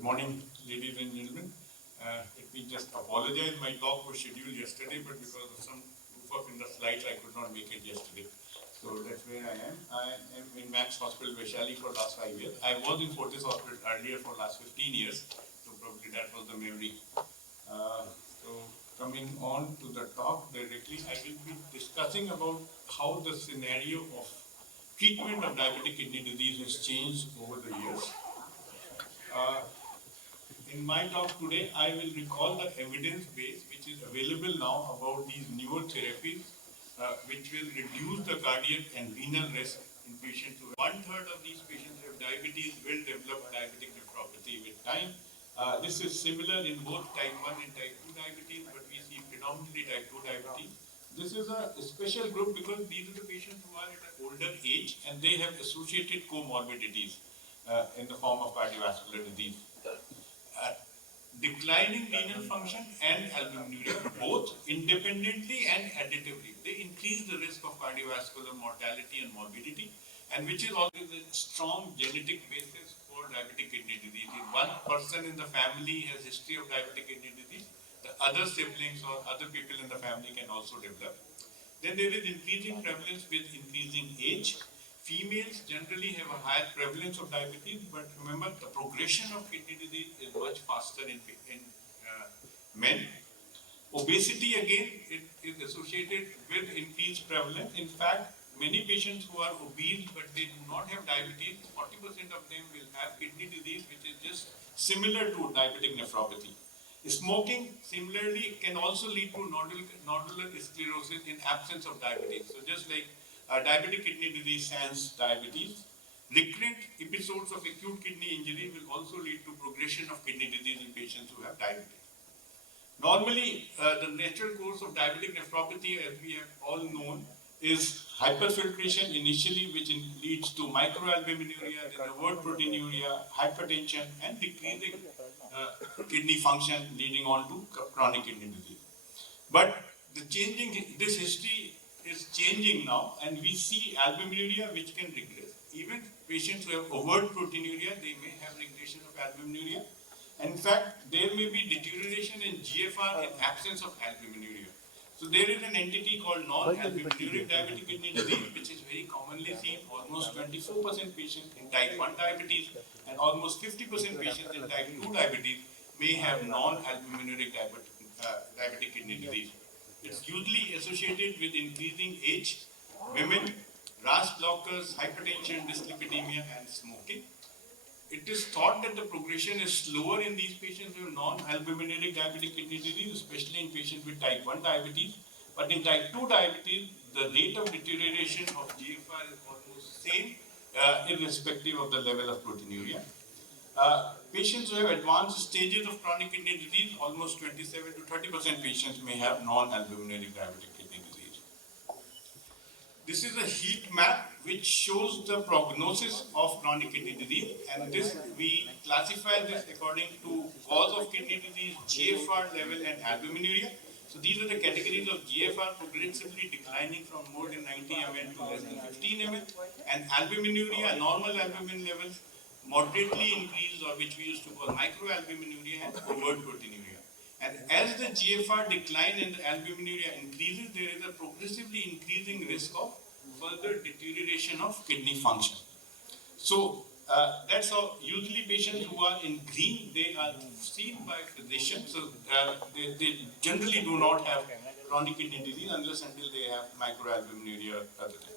Good morning, ladies and gentlemen. Let me just apologize. My talk was scheduled yesterday, but because of some goof up in the slides, I could not make it yesterday. So that's where I am. I am in Max Hospital, Vaishali for last 5 years. I was in Fortis Hospital earlier for last 15 years. So probably that was the memory. So coming on to the talk directly, I will be discussing about how the scenario of treatment of diabetic kidney disease has changed over the years. In my talk today, I will recall the evidence base which is available now about these newer therapies, which will reduce the cardiac and renal risk in patients who have 1/3 of these patients who have diabetes will develop diabetic nephropathy with time. This is similar in both type 1 and type 2 diabetes, but we see predominantly type 2 diabetes. This is a special group because these are the patients who are at an older age and they have associated comorbidities in the form of cardiovascular disease. Declining renal function and albuminuria, both independently and additively, they increase the risk of cardiovascular mortality and morbidity, and which is always a strong genetic basis for diabetic kidney disease. If one person in the family has history of diabetic kidney disease, the other siblings or other people in the family can also develop. Then there is increasing prevalence with increasing age. Females generally have a higher prevalence of diabetes, but remember the progression of kidney disease is much faster in men. Obesity again is associated with increased prevalence. In fact, many patients who are obese but they do not have diabetes, 40% of them will have kidney disease, which is just similar to diabetic nephropathy. Smoking similarly can also lead to nodular sclerosis in absence of diabetes. So just like diabetic kidney disease sans diabetes, recurrent episodes of acute kidney injury will also lead to progression of kidney disease in patients who have diabetes. Normally, the natural course of diabetic nephropathy, as we have all known, is hyperfiltration initially, which leads to microalbuminuria, then avert proteinuria, hypertension, and decreasing kidney function, leading on to chronic kidney disease. But this history is changing now, and we see albuminuria which can regress. Even patients who have overt proteinuria, they may have regression of albuminuria. In fact, there may be deterioration in GFR in absence of albuminuria. So there is an entity called non-albuminuric diabetic kidney disease, which is very commonly seen. Almost 24% patients in type 1 diabetes and almost 50% patients in type 2 diabetes may have non-albuminuric diabetic kidney disease. It's usually associated with increasing age, women, RAS blockers, hypertension, dyslipidemia, and smoking. It is thought that the progression is slower in these patients with non-albuminuric diabetic kidney disease, especially in patients with type 1 diabetes. But in type 2 diabetes, the rate of deterioration of GFR is almost same, irrespective of the level of proteinuria. Patients who have advanced stages of chronic kidney disease, almost 27 to 30% patients may have non-albuminuric diabetic kidney disease. This is a heat map which shows the prognosis of chronic kidney disease, and this we classify this according to cause of kidney disease, GFR level, and albuminuria. So these are the categories of GFR progressively declining from more than 90 ml to less than 15 ml, and albuminuria, normal albumin levels, moderately increased, or which we used to call microalbuminuria, and overt proteinuria. And as the GFR decline and the albuminuria increases, there is a progressively increasing risk of further deterioration of kidney function. So that's how usually patients who are in green, they are seen by physicians. So they generally do not have chronic kidney disease unless until they have microalbuminuria or other things.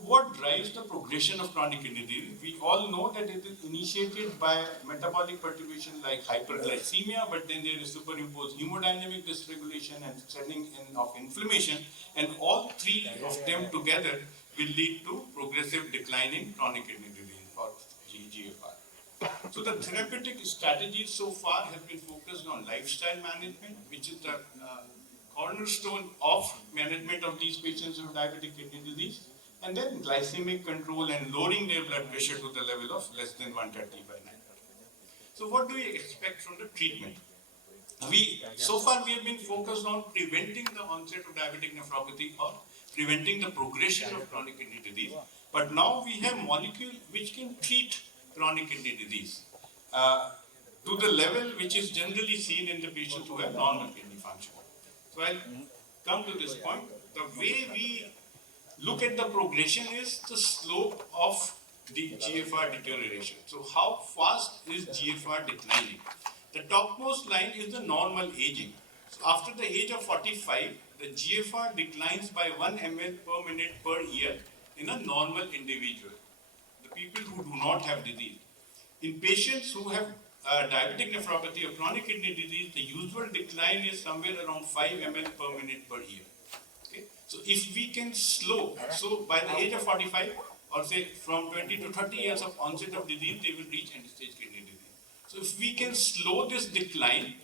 What drives the progression of chronic kidney disease? We all know that it is initiated by metabolic perturbation like hyperglycemia, but then there is superimposed hemodynamic dysregulation and setting in of inflammation, and all three of them together will lead to progressive decline in chronic kidney disease or GFR. So the therapeutic strategies so far have been focused on lifestyle management, which is the cornerstone of management of these patients with diabetic kidney disease. And then glycemic control and lowering their blood pressure to the level of less than 130/90. So what do we expect from the treatment? So far we have been focused on preventing the onset of diabetic nephropathy or preventing the progression of chronic kidney disease. But now we have molecules which can treat chronic kidney disease. uh, to the level which is generally seen in the patients who have normal kidney function. So I'll come to this point. The way we look at the progression is the slope of the GFR deterioration. So how fast is GFR declining? The topmost line is the normal aging. So after the age of 45, the GFR declines by 1 ml per minute per year in a normal individual, the people who do not have disease. In patients who have diabetic nephropathy or chronic kidney disease, the usual decline is somewhere around 5 ml per minute per year. Okay? So if we can slow, so by the age of 45, or say from 20 to 30 years of onset of disease, they will reach end-stage kidney disease. So if we can slow this decline,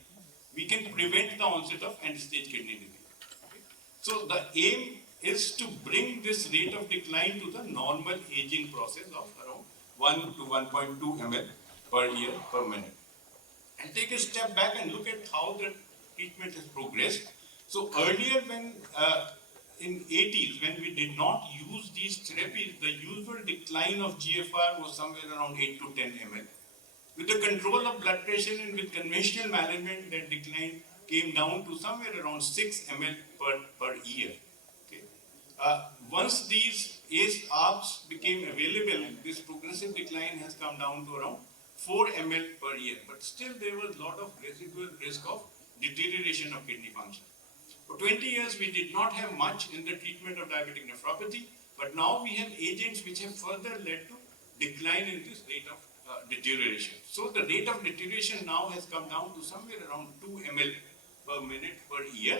we can prevent the onset of end-stage kidney disease. Okay? So the aim is to bring this rate of decline to the normal aging process of around 1 to 1.2 ml per year per minute. And take a step back and look at how the treatment has progressed. So earlier when in 80s, when we did not use these therapies, the usual decline of GFR was somewhere around 8 to 10 ml. With the control of blood pressure and with conventional management, that decline came down to somewhere around 6 ml per year. Okay. Once these ACE ARBs became available, this progressive decline has come down to around 4 ml per year. But still there was a lot of residual risk of deterioration of kidney function. For 20 years, we did not have much in the treatment of diabetic nephropathy, but now we have agents which have further led to decline in this rate of deterioration. So the rate of deterioration now has come down to somewhere around 2 ml per minute per year.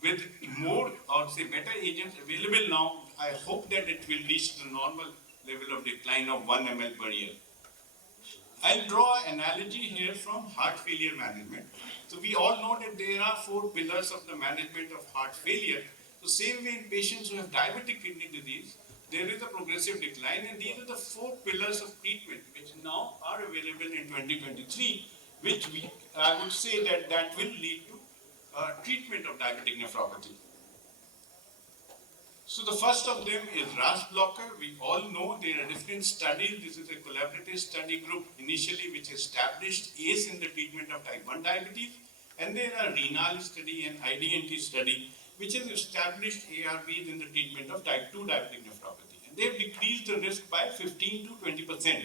With more or say better agents available now, I hope that it will reach the normal level of decline of 1 ml per year. I'll draw an analogy here from heart failure management. So we all know that there are 4 pillars of the management of heart failure. So same way in patients who have diabetic kidney disease, there is a progressive decline, and these are the 4 pillars of treatment which now are available in 2023, which I would say that will lead to treatment of diabetic nephropathy. So the first of them is RAS blocker. We all know there are different studies. This is a collaborative study group initially which established ACE in the treatment of type 1 diabetes. And there are renal study and IDNT study which has established ARBs in the treatment of type 2 diabetic nephropathy. And they have decreased the risk by 15 to 20%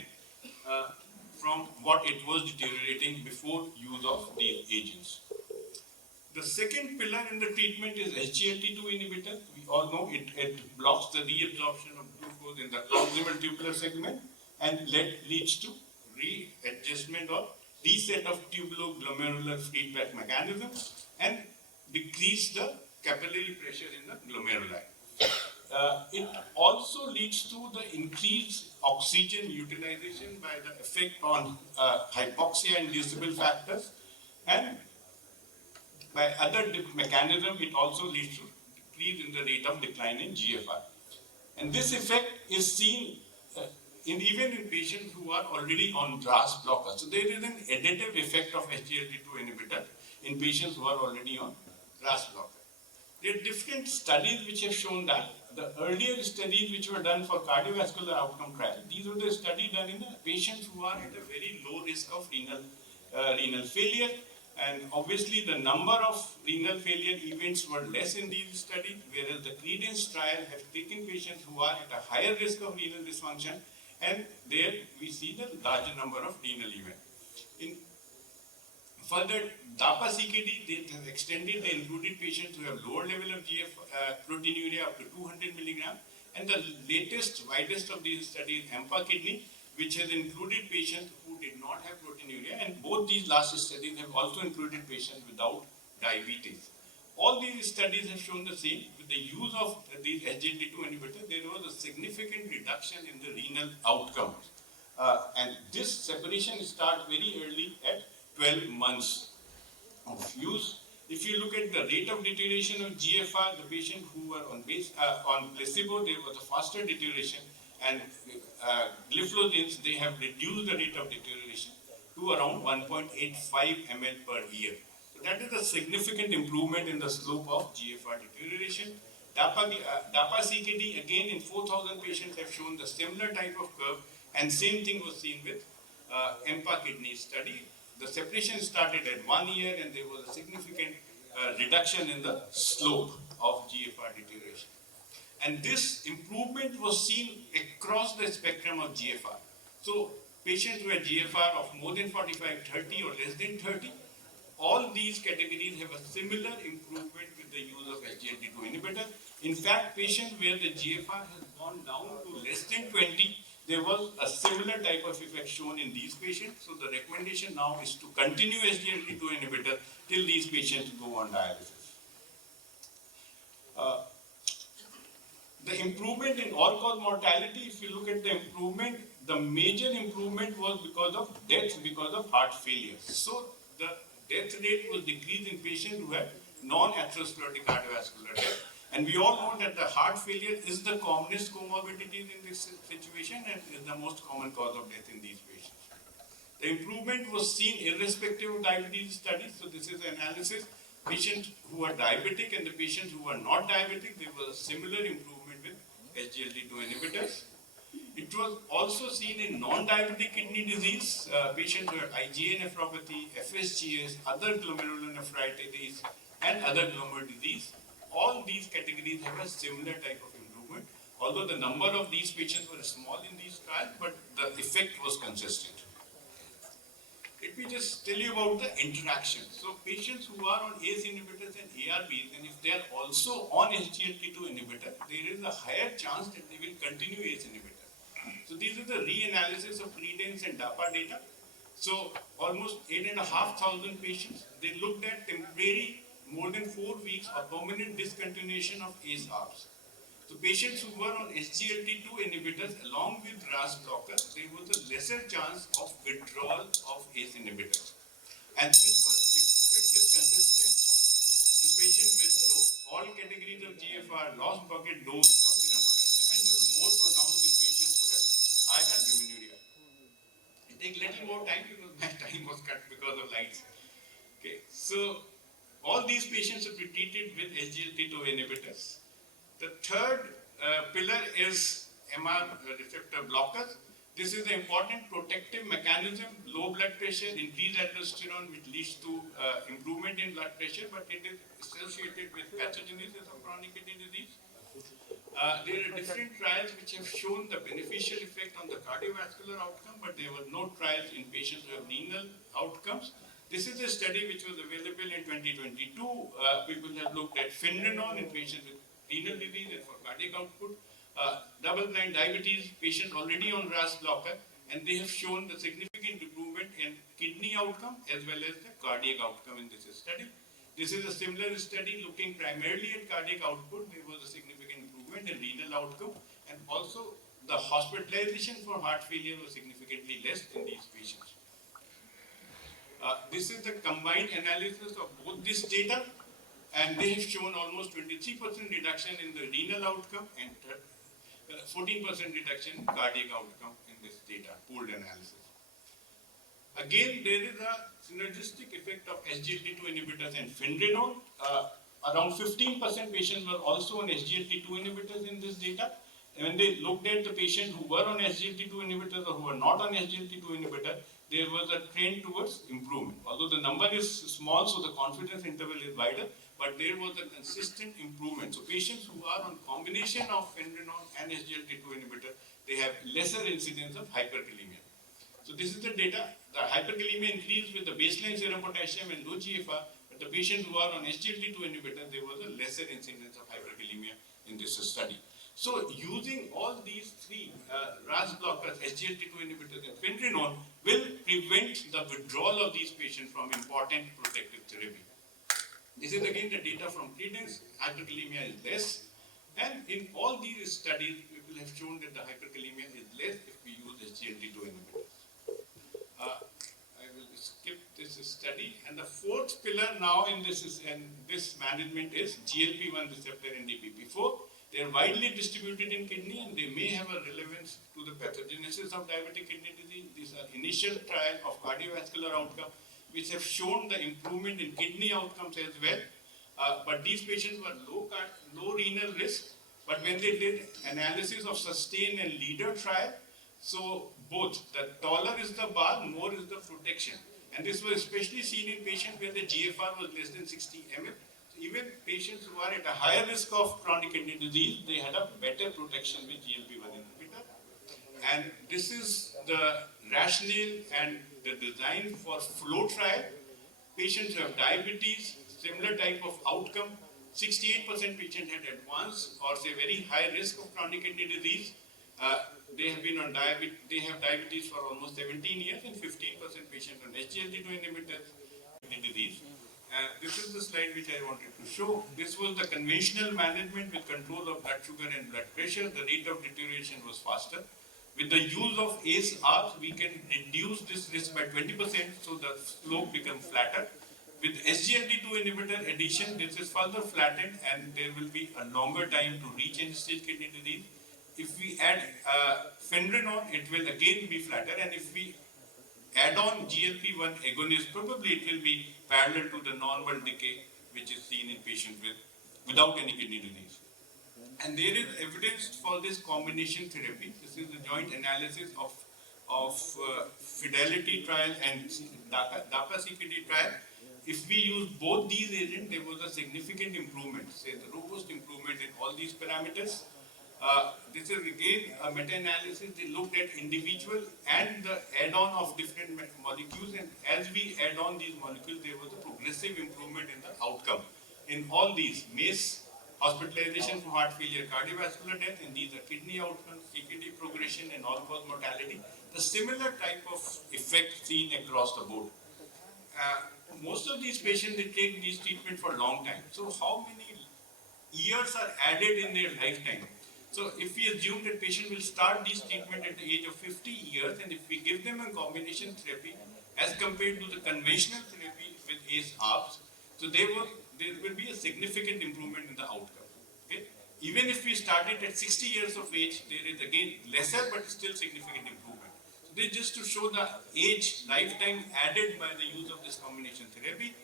from what it was deteriorating before use of these agents. The second pillar in the treatment is SGLT2 inhibitor. We all know it blocks the reabsorption of glucose in the proximal tubular segment and leads to readjustment or reset of tubuloglomerular feedback mechanism and decrease the capillary pressure in the glomeruli. It also leads to the increased oxygen utilization by the effect on hypoxia-inducible factors, and by other mechanism, it also leads to decrease in the rate of decline in GFR. And this effect is seen even in patients who are already on RAS blocker. So there is an additive effect of SGLT2 inhibitor in patients who are already on RAS blocker. There are different studies which have shown that. The earlier studies which were done for cardiovascular outcome trial, these were the studies done in the patients who are at a very low risk of renal failure. And obviously the number of renal failure events were less in these studies, whereas the Credence trial has taken patients who are at a higher risk of renal dysfunction, and there we see the larger number of renal events. In further, DAPA-CKD, they have extended, they included patients who have lower level of proteinuria up to 200 milligram, and the latest, widest of these studies, EMPA-Kidney, which has included patients who did not have proteinuria, and both these last studies have also included patients without diabetes. All these studies have shown the same. With the use of these SGLT2 inhibitors, there was a significant reduction in the renal outcomes. And this separation starts very early at 12 months of use. If you look at the rate of deterioration of GFR, the patient who were on placebo, there was a faster deterioration, and gliflozins, they have reduced the rate of deterioration to around 1.85 ml per year. So that is a significant improvement in the slope of GFR deterioration. DAPA-CKD, again in 4,000 patients, have shown the similar type of curve, and same thing was seen with EMPA kidney study. The separation started at 1 year and there was a significant reduction in the slope of GFR deterioration. And this improvement was seen across the spectrum of GFR. So patients who had GFR of more than 45, 30 or less than 30, all these categories have a similar improvement with the use of SGLT2 inhibitor. In fact, patients where the GFR has gone down to less than 20, there was a similar type of effect shown in these patients. So the recommendation now is to continue SGLT2 inhibitor till these patients go on dialysis. The improvement in all-cause mortality, if you look at the improvement, the major improvement was because of death, because of heart failure. So the death rate was decreased in patients who had non-atherosclerotic cardiovascular death. And we all know that the heart failure is the commonest comorbidity in this situation and is the most common cause of death in these patients. The improvement was seen irrespective of diabetes studies. So this is analysis. Patients who are diabetic and the patients who are not diabetic, there was a similar improvement with SGLT2 inhibitors. It was also seen in non-diabetic kidney disease, patients who have IgA nephropathy, FSGS, other glomerulonephritis, and other glomerular disease. All these categories have a similar type of improvement, although the number of these patients were small in these trials, but the effect was consistent. Let me just tell you about the interaction. So patients who are on ACE inhibitors and ARBs, and if they are also on SGLT2 inhibitor, there is a higher chance that they will continue ACE inhibitor. So these are the reanalysis of credence and DAPA data. So almost 8,500 patients, they looked at temporary more than 4 weeks of permanent discontinuation of ACE ARBs. So patients who were on SGLT2 inhibitors along with RAS blockers, there was a lesser chance of withdrawal of ACE inhibitors. And this effect is consistent in patients with all categories of GFR, lost bucket dose of serum potassium, and it is more pronounced in patients who have high albuminuria. It takes little more time because my time was cut because of lights. Okay, so all these patients will be treated with SGLT2 inhibitors. The third pillar is MR receptor blockers. This is an important protective mechanism. Low blood pressure, increased aldosterone, which leads to improvement in blood pressure, but it is associated with pathogenesis of chronic kidney disease. There are different trials which have shown the beneficial effect on the cardiovascular outcome, but there were no trials in patients who have renal outcomes. This is a study which was available in 2022. People have looked at Finrenone in patients with renal disease and for cardiac output, double-blind diabetes patients already on RAS blocker, and they have shown the significant improvement in kidney outcome as well as the cardiac outcome in this study. This is a similar study looking primarily at cardiac output. There was a significant improvement in renal outcome, and also the hospitalization for heart failure was significantly less in these patients. This is the combined analysis of both this data, and they have shown almost 23% reduction in the renal outcome and 14% reduction in cardiac outcome in this data, pooled analysis. Again, there is a synergistic effect of SGLT2 inhibitors and Finrenone. Around 15% patients were also on SGLT2 inhibitors in this data. And when they looked at the patients who were on SGLT2 inhibitors or who were not on SGLT2 inhibitor, there was a trend towards improvement. Although the number is small, so the confidence interval is wider, but there was a consistent improvement. So patients who are on combination of Finrenone and SGLT2 inhibitor, they have lesser incidence of hyperkalemia. So this is the data. The hyperkalemia increased with the baseline serum potassium and low GFR, but the patients who are on SGLT2 inhibitor, there was a lesser incidence of hyperkalemia in this study. So using all these three RAS blockers, SGLT2 inhibitors and Finrenone will prevent the withdrawal of these patients from important protective therapy. This is again the data from credence. Hyperkalemia is less, and in all these studies, people have shown that the hyperkalemia is less if we use SGLT2 inhibitors. I will skip this study, and the fourth pillar now in this management is GLP-1 receptor and DPP-4. They are widely distributed in kidney, and they may have a relevance to the pathogenesis of diabetic kidney disease. These are initial trials of cardiovascular outcome, which have shown the improvement in kidney outcomes as well. But these patients were low renal risk. But when they did analysis of SUSTAIN and LEADER trial, so both. The taller is the bar, more is the protection. And this was especially seen in patients where the GFR was less than 60 ml. So even patients who are at a higher risk of chronic kidney disease, they had a better protection with GLP-1 inhibitor. And this is the rationale and the design for flow trial. Patients who have diabetes, similar type of outcome. 68% patients had advanced or say very high risk of chronic kidney disease. They have been on they have diabetes for almost 17 years, and 15% patients on SGLT2 inhibitors kidney disease. This is the slide which I wanted to show. This was the conventional management with control of blood sugar and blood pressure. The rate of deterioration was faster. With the use of ACE-ARBs, we can reduce this risk by 20%, so the slope becomes flatter. With SGLT2 inhibitor addition, this is further flattened, and there will be a longer time to reach end-stage kidney disease. If we add Fenrenon, it will again be flatter, and if we add on GLP-1 agonist, probably it will be parallel to the normal decay which is seen in patients without any kidney disease. And there is evidence for this combination therapy. This is the joint analysis of Fidelity trial and DACA-CKD trial. If we use both these agents, there was a significant improvement, say the robust improvement in all these parameters. This is again a meta-analysis. They looked at individual and the add-on of different molecules, and as we add on these molecules, there was a progressive improvement in the outcome. In all these, MACE, hospitalization for heart failure, cardiovascular death, and these are kidney outcomes, CKD progression, and all-cause mortality. The similar type of effect seen across the board. Most of these patients, they take these treatment for a long time. So how many years are added in their lifetime? So if we assume that patient will start this treatment at the age of 50 years, and if we give them a combination therapy as compared to the conventional therapy with ACE-ARBs, so there will be a significant improvement in the outcome. Okay? Even if we started at 60 years of age, there is again lesser but still significant improvement. So this just to show the age lifetime added by the use of this combination therapy.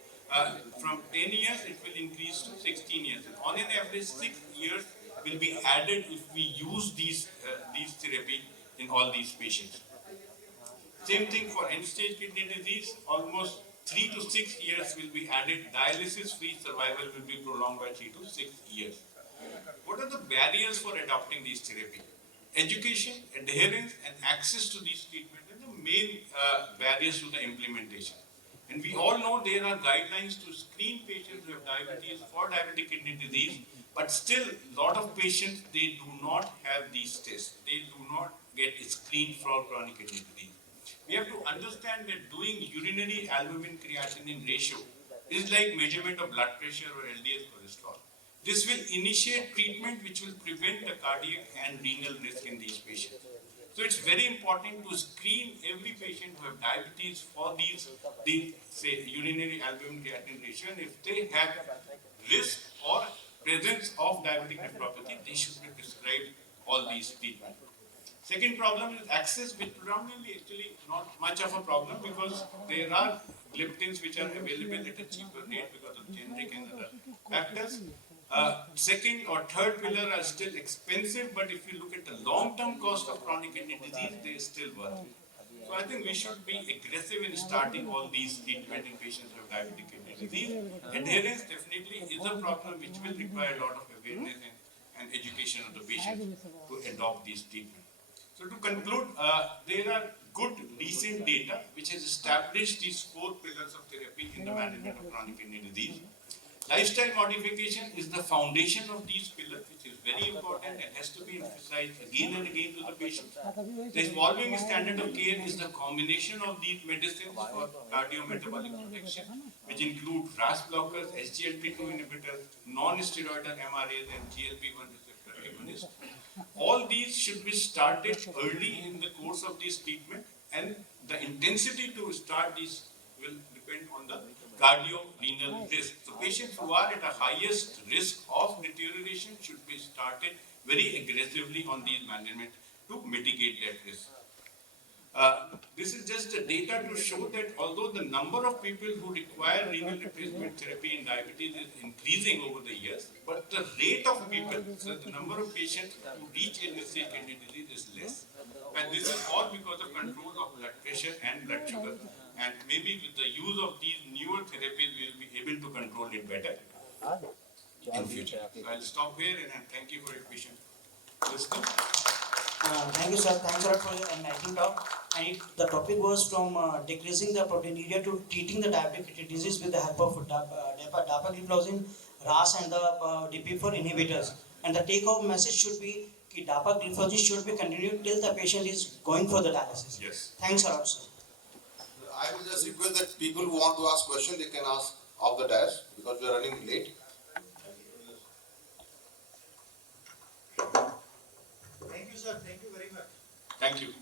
From 10 years, it will increase to 16 years. And on an average, 6 years will be added if we use these therapy in all these patients. Same thing for end-stage kidney disease. Almost 3 to 6 years will be added. Dialysis-free survival will be prolonged by 3 to 6 years. What are the barriers for adopting these therapy? Education, adherence, and access to these treatments are the main barriers to the implementation. And we all know there are guidelines to screen patients who have diabetes for diabetic kidney disease, but still a lot of patients, they do not have these tests. They do not get screened for chronic kidney disease. We have to understand that doing urinary albumin-creatinine ratio is like measurement of blood pressure or LDL cholesterol. This will initiate treatment which will prevent the cardiac and renal risk in these patients. So it's very important to screen every patient who have diabetes for these say urinary albumin-creatinine ratio, and if they have risk or presence of diabetic nephropathy, they should be prescribed all these treatments. Second problem is access, which predominantly actually not much of a problem because there are gliptins which are available at a cheaper rate because of generic and other factors. Second or third pillar are still expensive, but if you look at the long-term cost of chronic kidney disease, they are still worth it. So I think we should be aggressive in starting all these treatment in patients who have diabetic kidney disease. Adherence definitely is a problem which will require a lot of awareness and education of the patient to adopt these treatments. So to conclude, there are good recent data which has established these 4 pillars of therapy in the management of chronic kidney disease. Lifestyle modification is the foundation of these pillars, which is very important and has to be emphasized again and again to the patient. The evolving standard of care is the combination of these medicines for cardiometabolic protection, which include RAS blockers, SGLT2 inhibitors, non-steroidal MRAs, and GLP-1 receptor agonists. All these should be started early in the course of this treatment, and the intensity to start these will depend on the cardio-renal risk. So patients who are at a highest risk of deterioration should be started very aggressively on these management to mitigate that risk. This is just the data to show that although the number of people who require renal replacement therapy in diabetes is increasing over the years, but the rate of people, so the number of patients who reach end-stage kidney disease is less. And this is all because of control of blood pressure and blood sugar. And maybe with the use of these newer therapies, we will be able to control it better in future. So I'll stop here and thank you for your patient listening. Thank you, sir. Thanks a lot for your enlightening talk. And the topic was from decreasing the proteinuria to treating the diabetic disease with the help of dapagliflozin, RAS, and the DP4 inhibitors. And the take-home message should be that dapagliflozin should be continued till the patient is going for the dialysis. Yes. Thanks a lot, sir. I will just request that people who want to ask questions, they can ask off the dash because we are running late. Thank you, sir. Thank you very much. Thank you.